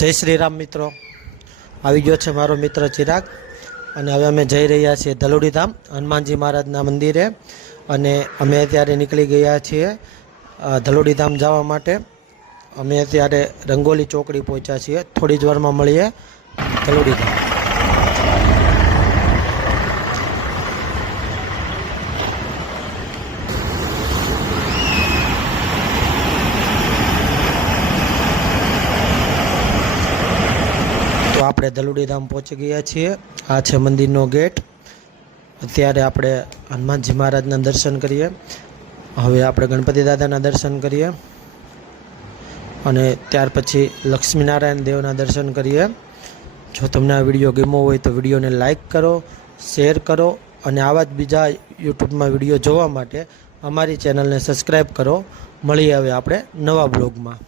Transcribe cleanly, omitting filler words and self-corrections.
જય શ્રી રામ મિત્રો, આવી ગયો છે મારો મિત્ર ચિરાગ અને હવે અમે જઈ રહ્યા છીએ ધલોડી ધામ હનુમાનજી મહારાજના મંદિરે અને અમે અત્યારે નીકળી ગયા છીએ ધલોડી ધામ જવા માટે। અમે અત્યારે રંગોલી ચોકડી પહોંચ્યા છીએ। થોડી જ વારમાં મળીએ ધલોડી ધામ। तो આપણે ધલોડી ધામ પહોંચી ગયા છીએ। આ છે મંદિરનો ગેટ। અત્યારે આપણે હનુમાનજી મહારાજના દર્શન કરીએ। હવે આપણે ગણપતિ દાદાના દર્શન કરીએ અને ત્યાર પછી લક્ષ્મીનારાયણ દેવના દર્શન કરીએ। જો તમને આ વિડીયો ગમ્યો હોય તો વિડીયોને લાઈક કરો, શેર કરો અને આવા જ બીજા યુટ્યુબમાં વિડીયો જોવા માટે અમારી ચેનલને સબસ્ક્રાઈબ કરો। મળીએ હવે આપણે નવા બ્લોગમાં।